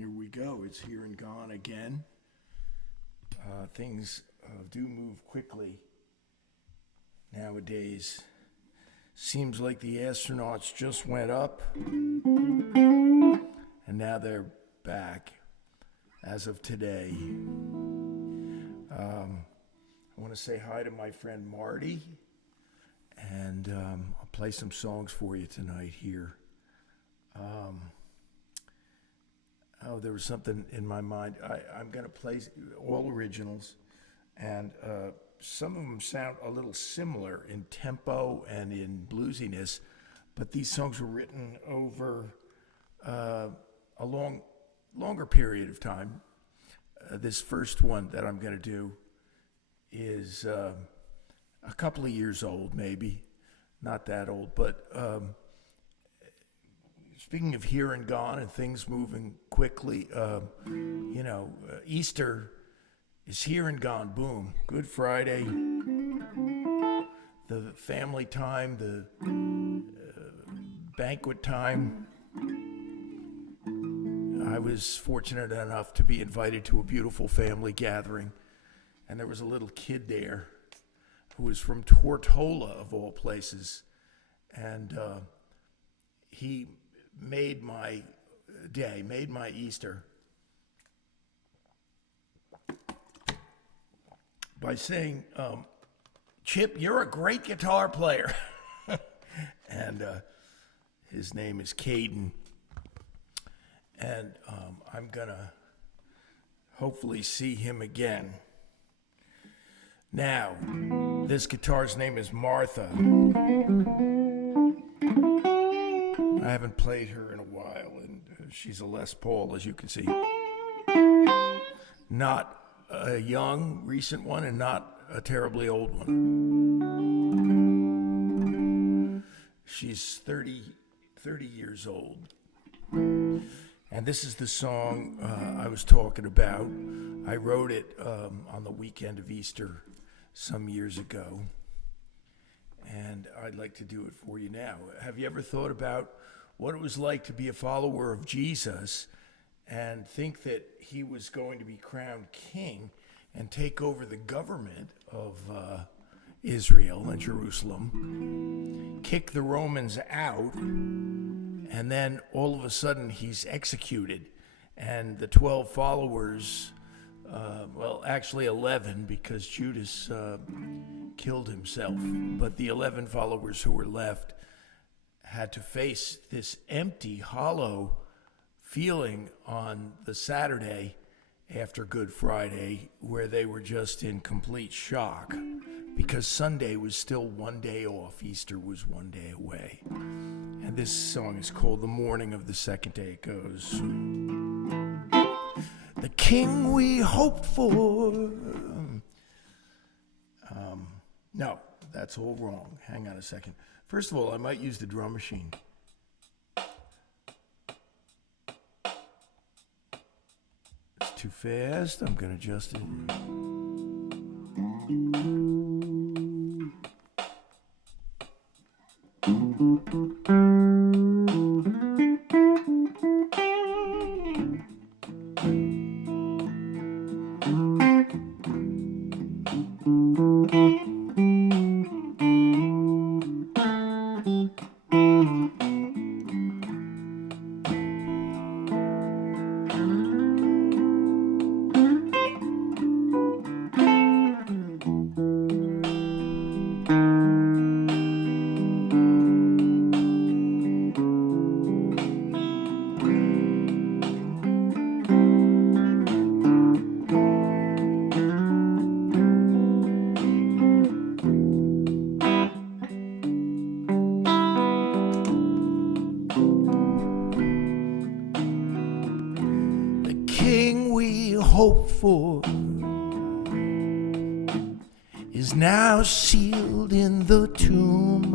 Here we go. It's here and gone again. Things do move quickly nowadays. Seems like the astronauts just went up and now they're back as of today. I want to say hi to my friend Marty, and I'll play some songs for you tonight here. There was something in my mind. I'm going to play all originals, and some of them sound a little similar in tempo and in bluesiness, but these songs were written over a longer period of time. This first one that I'm going to do is a couple of years old, maybe. Not that old, but speaking of here and gone and things moving quickly, Easter is here and gone. Boom. Good Friday. The family time, the banquet time. I was fortunate enough to be invited to a beautiful family gathering, and there was a little kid there who was from Tortola, of all places, and he made my day, made my Easter by saying, Chip, you're a great guitar player. And his name is Caden. And I'm going to hopefully see him again. Now, this guitar's name is Martha. I haven't played her in a while, and she's a Les Paul, as you can see. Not a young, recent one, and not a terribly old one. She's 30 years old. And this is the song I was talking about. I wrote it on the weekend of Easter some years ago. And I'd like to do it for you now. Have you ever thought about what it was like to be a follower of Jesus and think that he was going to be crowned king and take over the government of Israel and Jerusalem, kick the Romans out, and then all of a sudden he's executed, and the 12 followers, actually 11, because Judas killed himself, but the 11 followers who were left had to face this empty, hollow feeling on the Saturday after Good Friday, where they were just in complete shock because Sunday was still one day off. Easter was one day away. And this song is called The Morning of the Second Day. It goes, the king we hope for. No, that's all wrong. Hang on a second. First of all, I might use the drum machine. It's too fast. I'm going to adjust it. Hope for is now sealed in the tomb.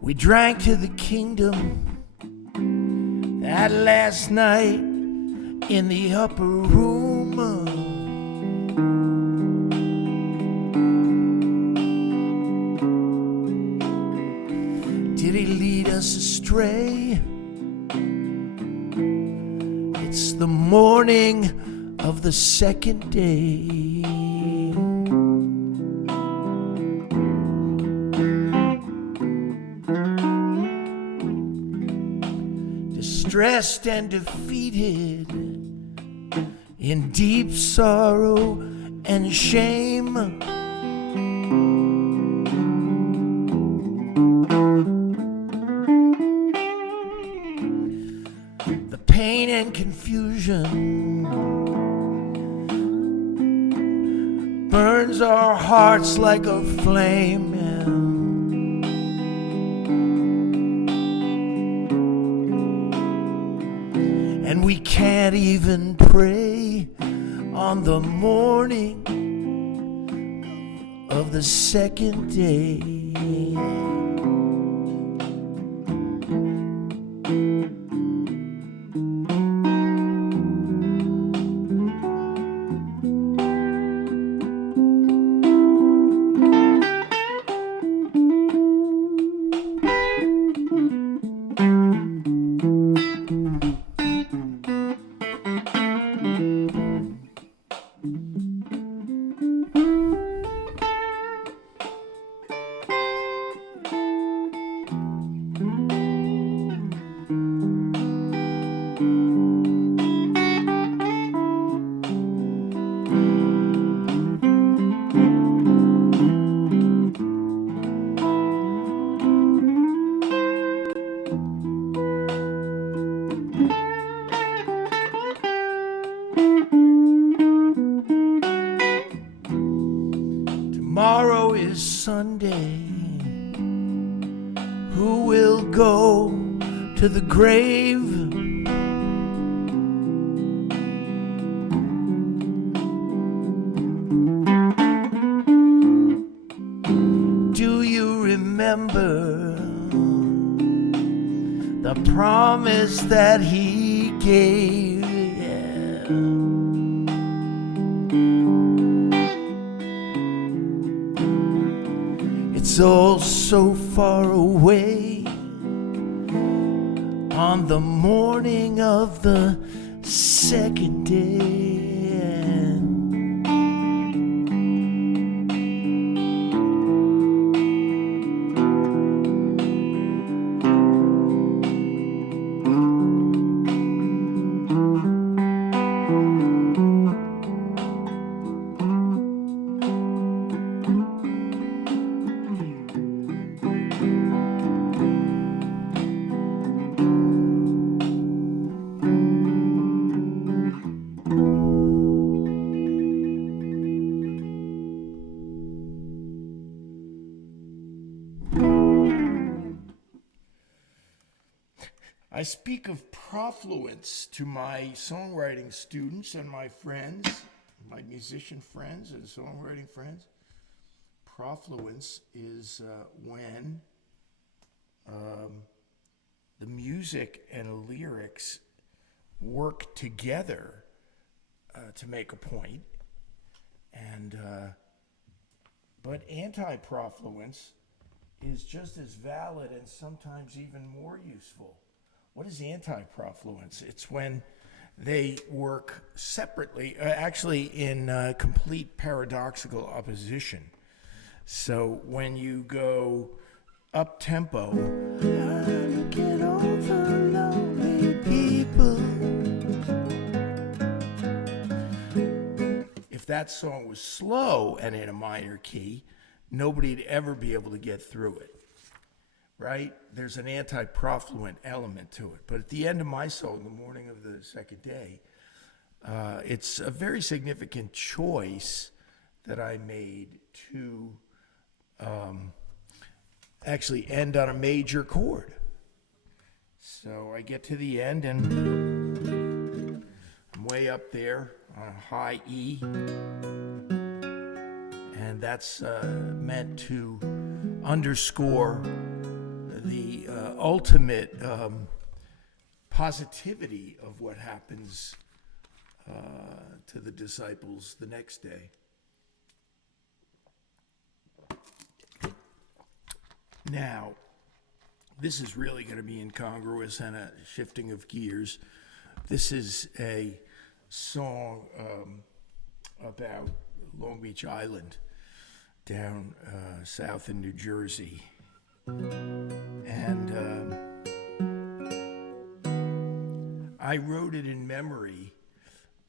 We drank to the kingdom that last night in the upper room. Did he lead us astray? It's the morning of the second day. Distressed and defeated, in deep sorrow and shame, the pain and confusion burns our hearts like a flame. And we can't even pray on the morning of the second day. Tomorrow is Sunday. Who will go to the grave? Do you remember the promise that he gave? It's all so far away on the morning of the second day. I speak of profluence to my songwriting students and my friends, my musician friends and songwriting friends. Profluence is when the music and lyrics work together to make a point. And but anti-profluence is just as valid and sometimes even more useful. What is anti-profluence? It's when they work separately, actually in complete paradoxical opposition. So when you go up-tempo, get over lonely people. If that song was slow and in a minor key, nobody'd ever be able to get through it. Right? There's an anti-profluent element to it. But at the end of my song, the morning of the second day, it's a very significant choice that I made to actually end on a major chord. So I get to the end and I'm way up there on a high E. And that's meant to underscore the ultimate positivity of what happens to the disciples the next day. Now, this is really going to be incongruous and a shifting of gears. This is a song about Long Beach Island down south in New Jersey. And I wrote it in memory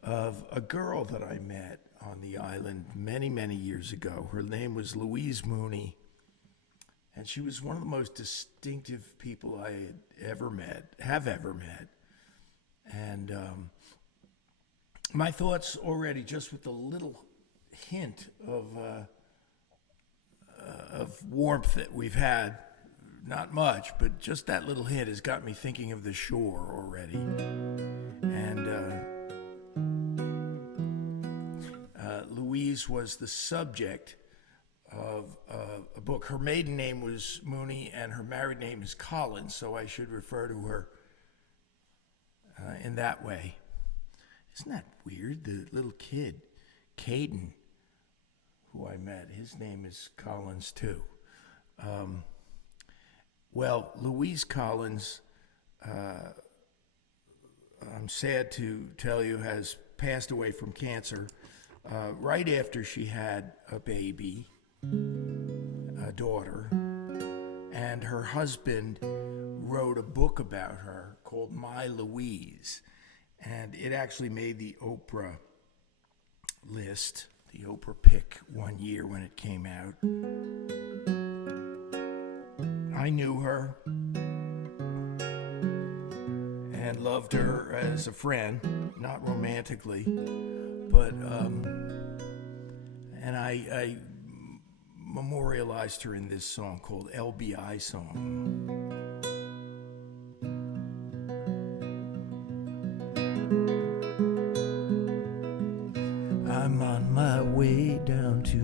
of a girl that I met on the island many, many years ago. Her name was Louise Mooney, and she was one of the most distinctive people I have ever met. And my thoughts already, just with the little hint of warmth that we've had, not much, but just that little hint has got me thinking of the shore already. And Louise was the subject of a book. Her maiden name was Mooney and her married name is Collins, so I should refer to her in that way. Isn't that weird? The little kid, Caden, who I met, his name is Collins too. Well, Louise Collins, I'm sad to tell you, has passed away from cancer right after she had a baby, a daughter, and her husband wrote a book about her called My Louise, and it actually made the Oprah list, the Oprah pick one year when it came out. I knew her and loved her as a friend, not romantically, but and I memorialized her in this song called LBI Song. I'm on my way down to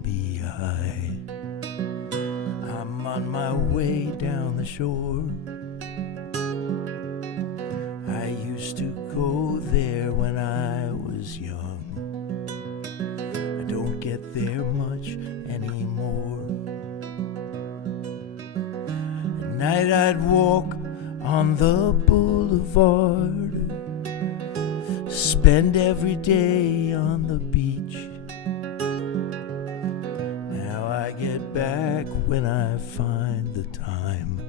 LBI. I'm on my way down the shore. I used to go there when I was young. I don't get there much anymore. At night I'd walk on the boulevard, spend every day on the beach. Now I get back when I find the time,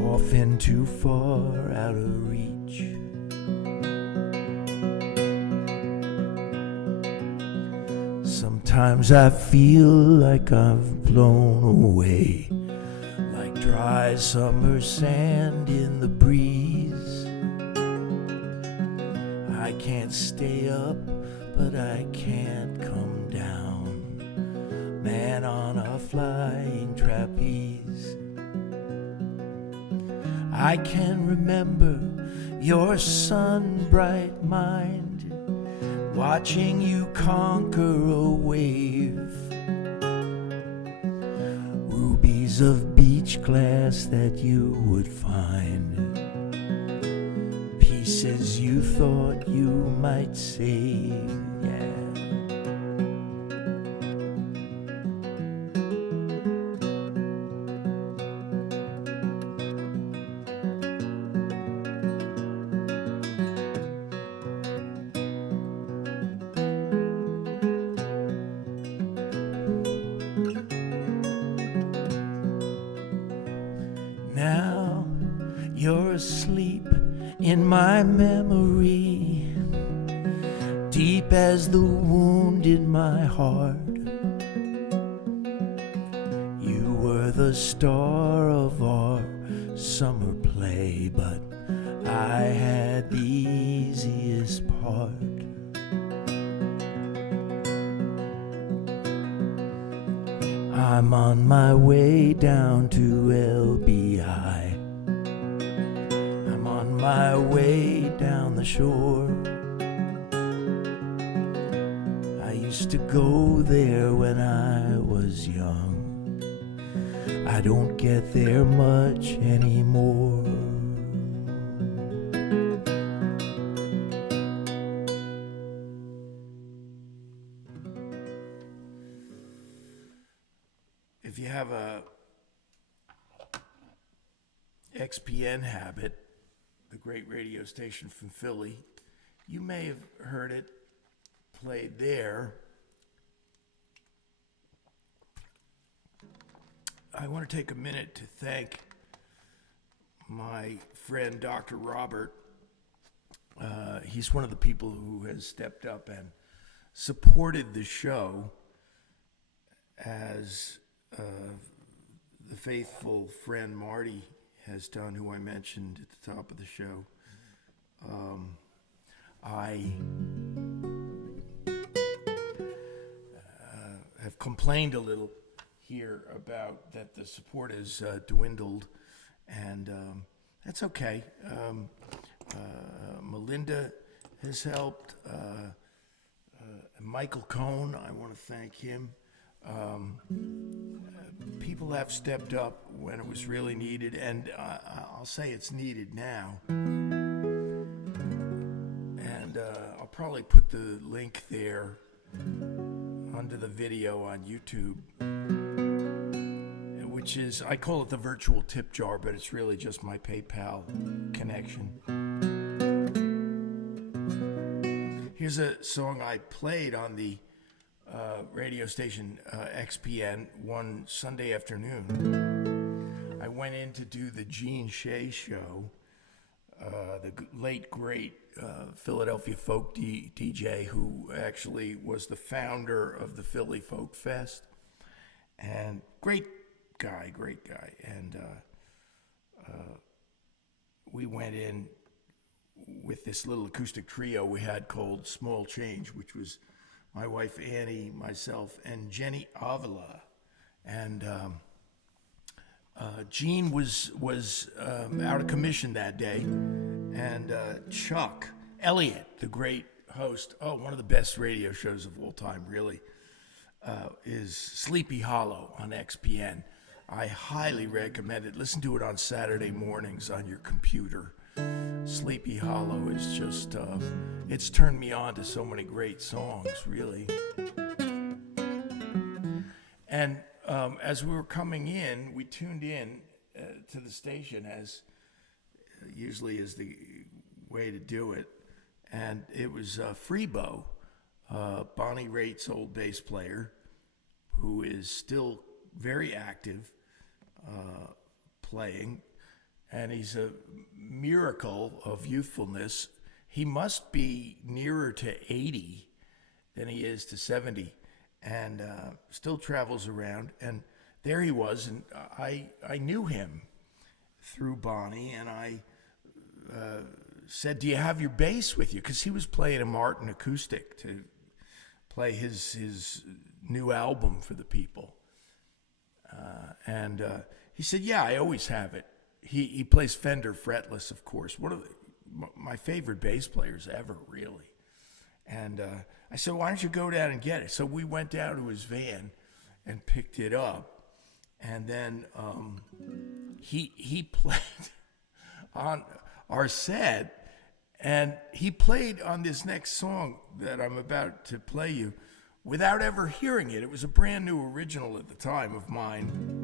often too far out of reach. Sometimes I feel like I've blown away, like dry summer sand in the breeze. I can't stay up, but I can't come down, man on a flying trapeze. I can remember your sun-bright mind, watching you conquer a wave. Rubies of beach glass that you would find, pieces you thought you might save. Yeah. Now you're asleep in my memory, deep as the wound in my heart. You were the star of our summer play, but I had the easiest part. I'm on my way down to LBI. I'm on my way down the shore. I used to go there when I was young. I don't get there much anymore. If you have a XPN Habit, the great radio station from Philly. You may have heard it played there. I want to take a minute to thank my friend Dr. Robert. He's one of the people who has stepped up and supported the show as the faithful friend Marty has done, who I mentioned at the top of the show. I have complained a little here about that the support has dwindled, and that's okay. Melinda has helped. Michael Cohn, I want to thank him. People have stepped up when it was really needed, and I'll say it's needed now. And I'll probably put the link there under the video on YouTube, which is, I call it the virtual tip jar, but it's really just my PayPal connection. Here's a song I played on the radio station XPN one Sunday afternoon. I went in to do the Gene Shea show, the late great Philadelphia folk DJ who actually was the founder of the Philly Folk Fest, and great guy. And we went in with this little acoustic trio we had called Small Change, which was my wife Annie, myself, and Jenny Avila. And Gene was out of commission that day, and Chuck Elliott, the great host, one of the best radio shows of all time, really, is Sleepy Hollow on XPN. I highly recommend it. Listen to it on Saturday mornings on your computer. Sleepy Hollow is just, it's turned me on to so many great songs, really. And as we were coming in, we tuned in to the station, as usually is the way to do it. And it was Freebo, Bonnie Raitt's old bass player, who is still very active playing. And he's a miracle of youthfulness. He must be nearer to 80 than he is to 70, and still travels around. And there he was, and I knew him through Bonnie, and I said, "Do you have your bass with you?" Because he was playing a Martin acoustic to play his new album for the people. And he said, "Yeah, I always have it." He plays Fender fretless, of course. One of my favorite bass players ever, really. And I said, "Why don't you go down and get it?" So we went down to his van and picked it up. And then he played on our set, and he played on this next song that I'm about to play you without ever hearing it. It was a brand new original at the time of mine.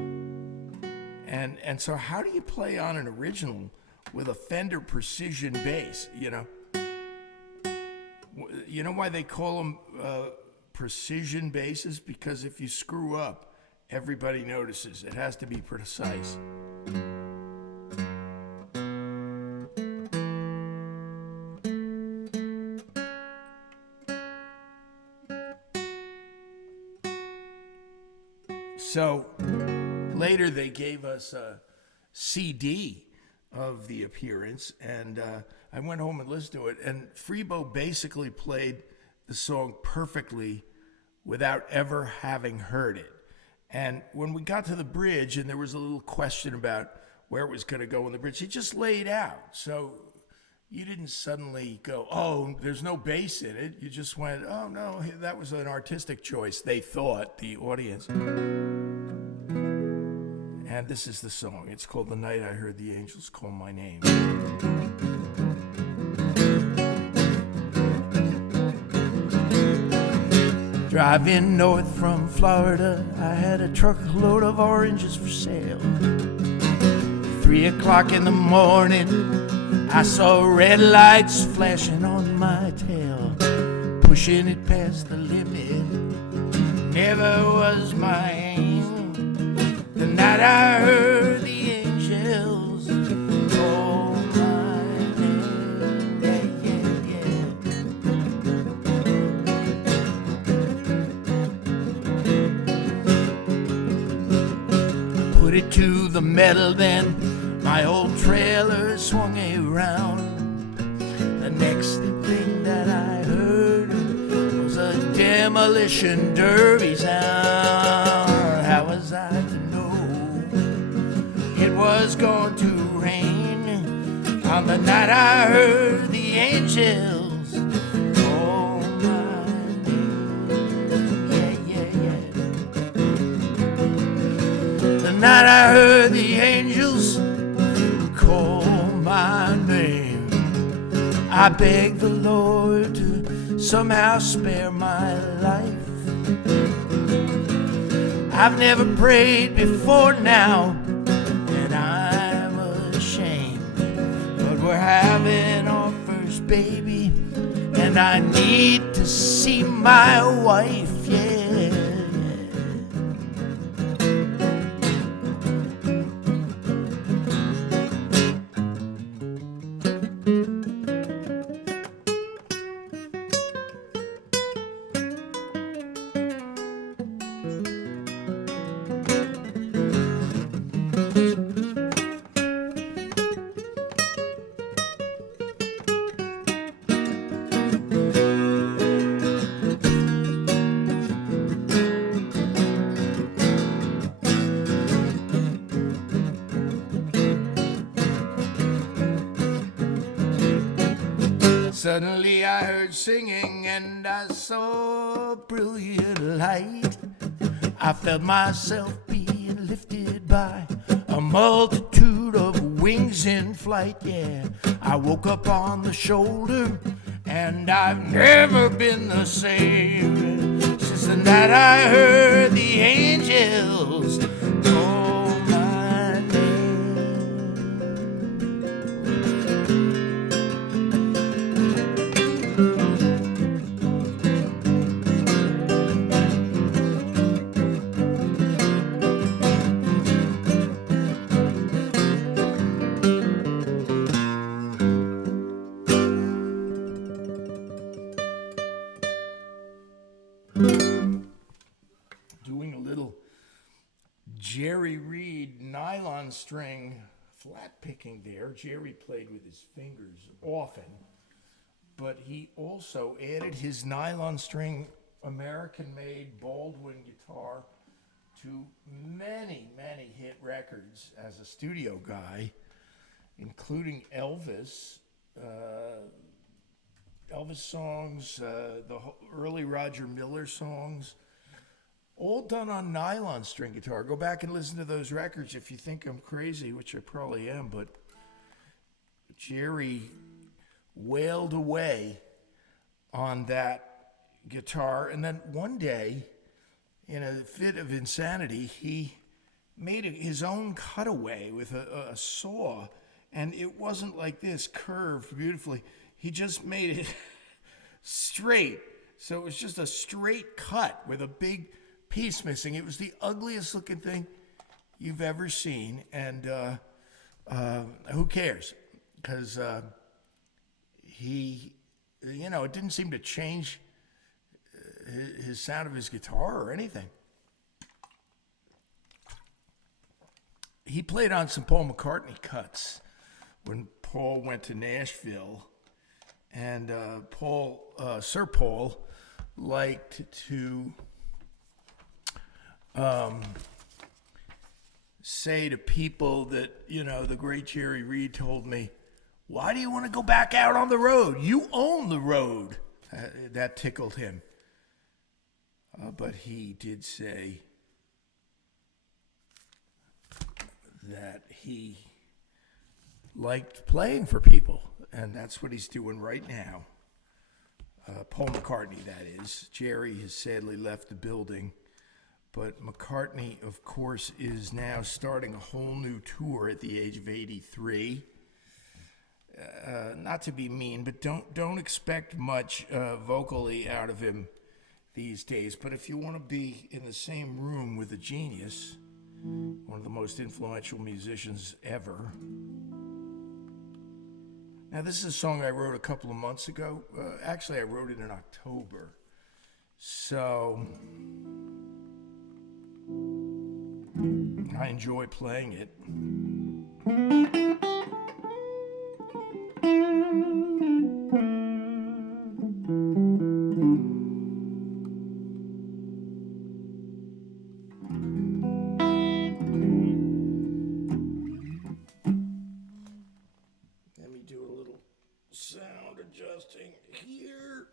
And so how do you play on an original with a Fender Precision bass, you know? You know why they call them precision basses? Because if you screw up, everybody notices. It has to be precise. So later they gave us a CD of the appearance, and I went home and listened to it, and Freebo basically played the song perfectly without ever having heard it. And when we got to the bridge and there was a little question about where it was going to go on the bridge, he just laid out. So you didn't suddenly go, "Oh, there's no bass in it." You just went, "Oh, no, that was an artistic choice," they thought, the audience. And this is the song. It's called "The Night I Heard the Angels Call My Name." Driving north from Florida, I had a truckload of oranges for sale. 3 o'clock in the morning, I saw red lights flashing on my tail, pushing it past the limit. Never was my aim. The night I heard the angels call my name. Yeah. Put it to the metal then. My old trailer swung around. The next thing that I heard was a demolition derby sound. How was I to know it was going to rain on the night I heard the angels call my name? Yeah. The night I heard the angels call my name, I beg the Lord to somehow spare my life. I've never prayed before now, and I'm ashamed, but we're having our first baby, and I need to see my wife, yeah. Suddenly I heard singing and I saw a brilliant light. I felt myself being lifted by a multitude of wings in flight, yeah. I woke up on the shoulder and I've never been the same since the night I heard the angels call my name. Doing a little Jerry Reed nylon string flat picking there. Jerry played with his fingers often, but he also added his nylon string American-made Baldwin guitar to many, many hit records as a studio guy, including Elvis songs, the early Roger Miller songs, all done on nylon string guitar. Go back and listen to those records if you think I'm crazy, which I probably am, but Jerry wailed away on that guitar. And then one day, in a fit of insanity, he made his own cutaway with a saw, and it wasn't like this, curved beautifully. He just made it straight. So it was just a straight cut with a big piece missing. It was the ugliest looking thing you've ever seen, and who cares? Because he, it didn't seem to change his sound of his guitar or anything. He played on some Paul McCartney cuts when Paul went to Nashville, and Sir Paul liked to say to people that, the great Jerry Reed told me, "Why do you want to go back out on the road? You own the road." That tickled him. But he did say that he liked playing for people, and that's what he's doing right now. Paul McCartney, that is. Jerry has sadly left the building, But McCartney, of course, is now starting a whole new tour at the age of 83. Not to be mean, but don't expect much vocally out of him these days. But if you want to be in the same room with a genius, one of the most influential musicians ever. Now, this is a song I wrote a couple of months ago. Actually, I wrote it in October. So I enjoy playing it. Let me do a little sound adjusting here.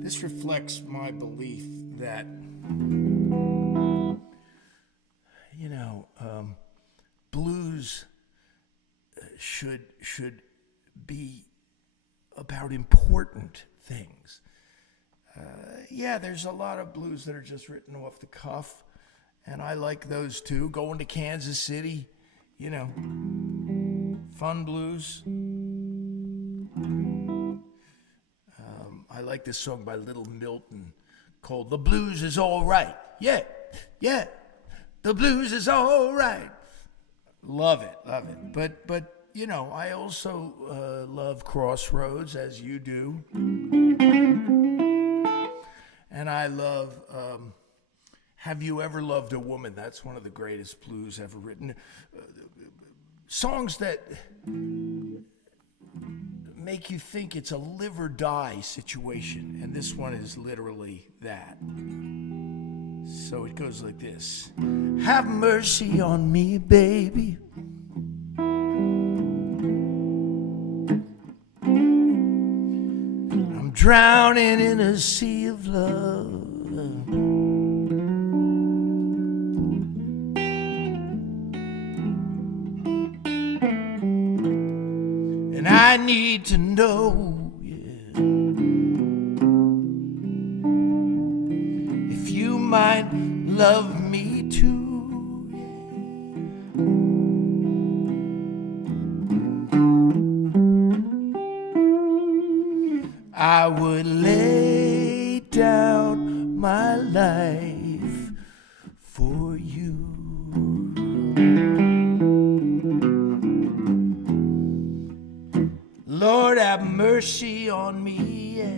This reflects my belief that, blues should be about important things. There's a lot of blues that are just written off the cuff, and I like those too. Going to Kansas City, fun blues. I like this song by Little Milton called "The Blues Is All Right." Yeah, the blues is all right. Love it. But I also love Crossroads, as you do. And I love Have You Ever Loved a Woman? That's one of the greatest blues ever written. Songs that make you think it's a live or die situation. And this one is literally that. So it goes like this. Have mercy on me, baby. I'm drowning in a sea of love. And I need to know, if you might love me too. I would lay down my life for you. Lord, have mercy on me, yeah.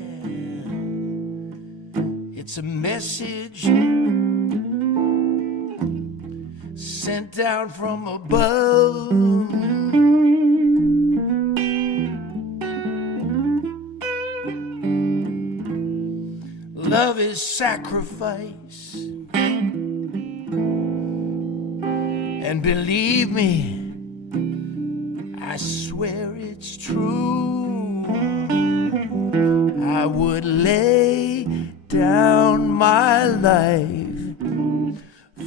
It's a message sent down from above. Love is sacrifice, and believe me, I swear it's true. I would lay down my life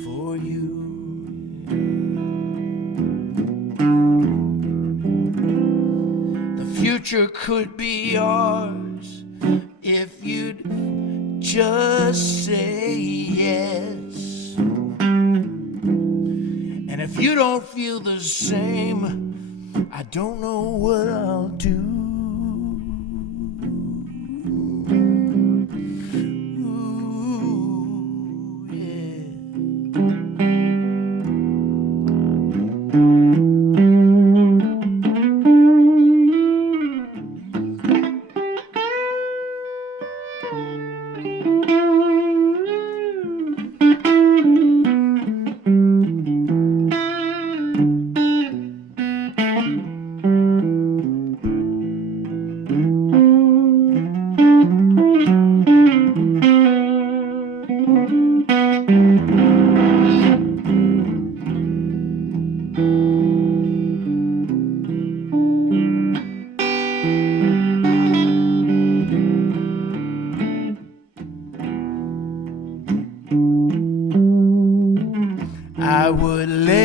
for you. The future could be yours if you'd just say yes. And if you don't feel the same, I don't know what I'll do. Ooh, yeah.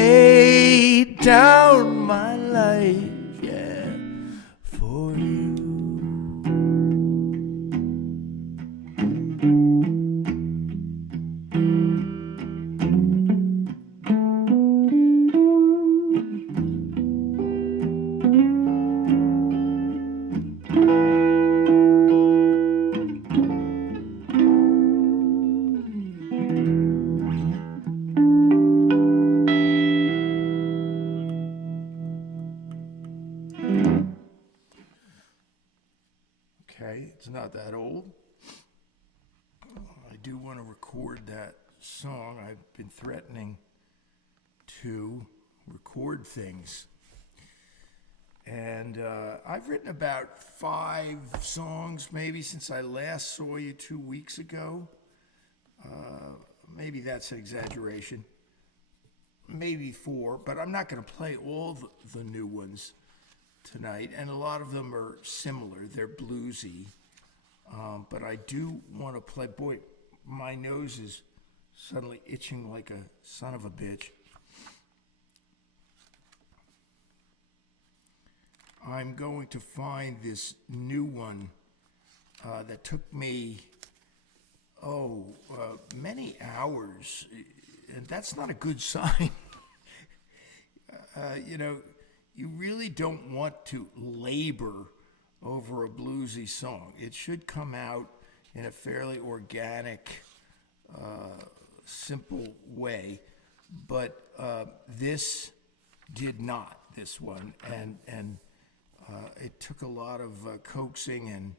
lay down my life, yeah, for you. Okay, it's not that old. I do want to record that song. I've been threatening to record things. And I've written about 5 songs maybe since I last saw you 2 weeks ago. Maybe that's an exaggeration. Maybe 4, but I'm not going to play all the new ones tonight, and a lot of them are similar. They're bluesy, but I do want to play. Boy, my nose is suddenly itching like a son of a bitch. I'm going to find this new one that took me many hours, and that's not a good sign. You really don't want to labor over a bluesy song. It should come out in a fairly organic, simple way. But this did not, this one. And it took a lot of coaxing and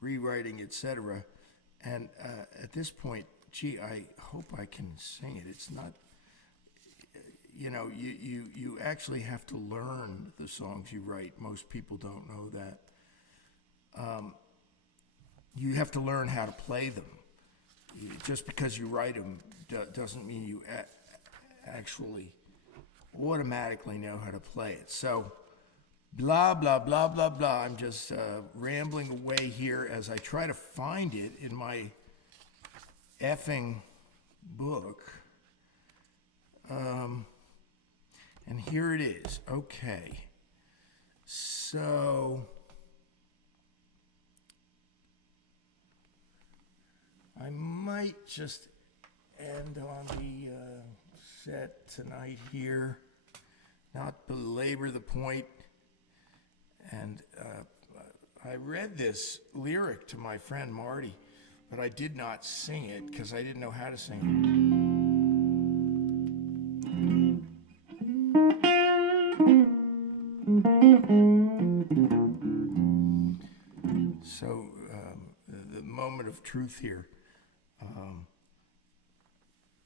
rewriting, etc. And at this point, I hope I can sing it. It's not... you actually have to learn the songs you write. Most people don't know that. You have to learn how to play them. Just because you write them doesn't mean you actually automatically know how to play it. So, blah, blah, blah, blah, blah. I'm just rambling away here as I try to find it in my effing book. And here it is. Okay. So I might just end on the set tonight here, not belabor the point. And I read this lyric to my friend Marty, but I did not sing it because I didn't know how to sing it. So, the moment of truth here.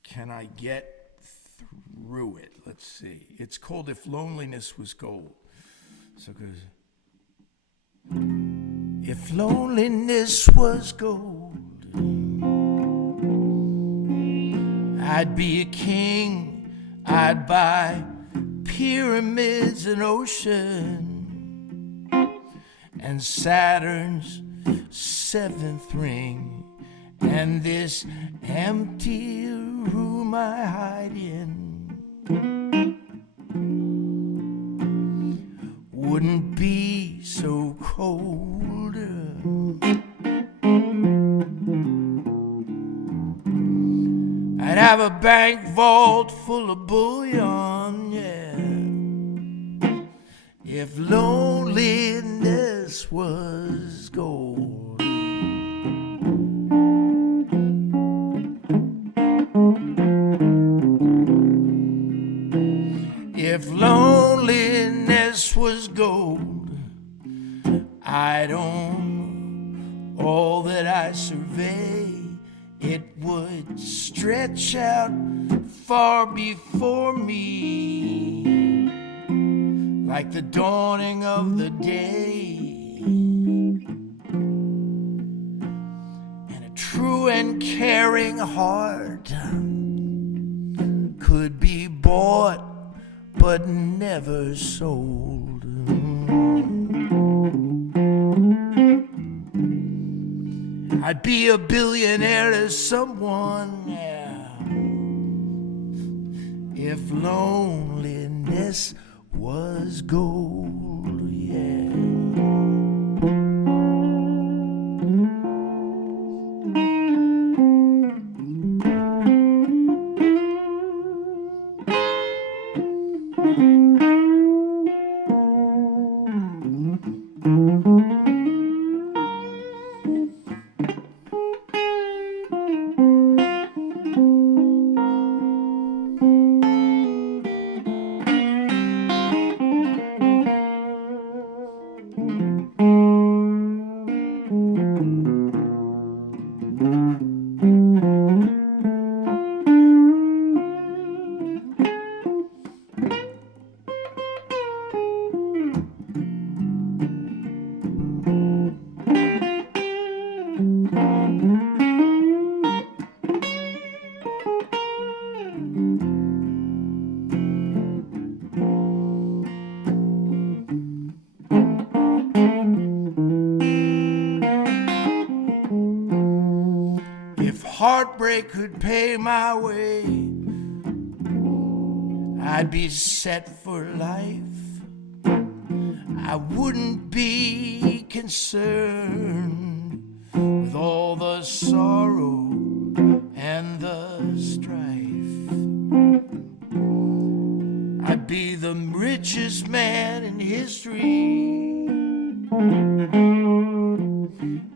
Can I get through it? Let's see. It's called If Loneliness Was Gold. So it goes, if loneliness was gold, I'd be a king. I'd buy pyramids and ocean and Saturn's 7th ring and this empty room I hide in wouldn't be so cold. I'd have a bank vault full of bullion, yeah, if loneliness was gold. If loneliness was gold, I'd own all that I survey. It would stretch out far before me, like the dawning of the day. And a true and caring heart could be bought but never sold. I'd be a billionaire to someone, yeah, if loneliness was gold, yeah. If heartbreak could pay my way, I'd be set for life. I wouldn't be concerned with all the sorrow and the strife. I'd be the richest man in history.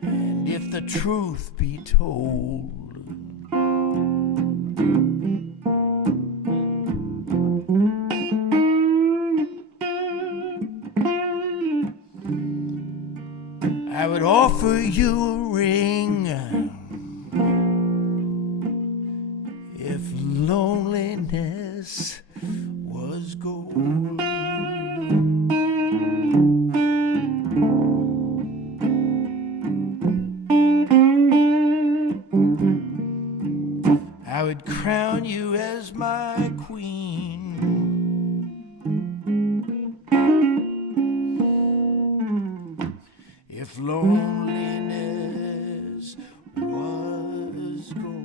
And if the truth be told, I would offer you a ring if loneliness was gold. I would crown you as my queen. If loneliness was gold.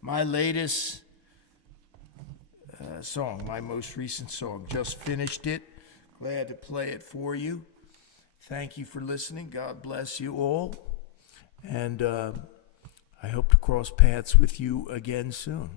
My latest song, my most recent song, just finished it. Glad to play it for you. Thank you for listening. God bless you all. And I hope to cross paths with you again soon.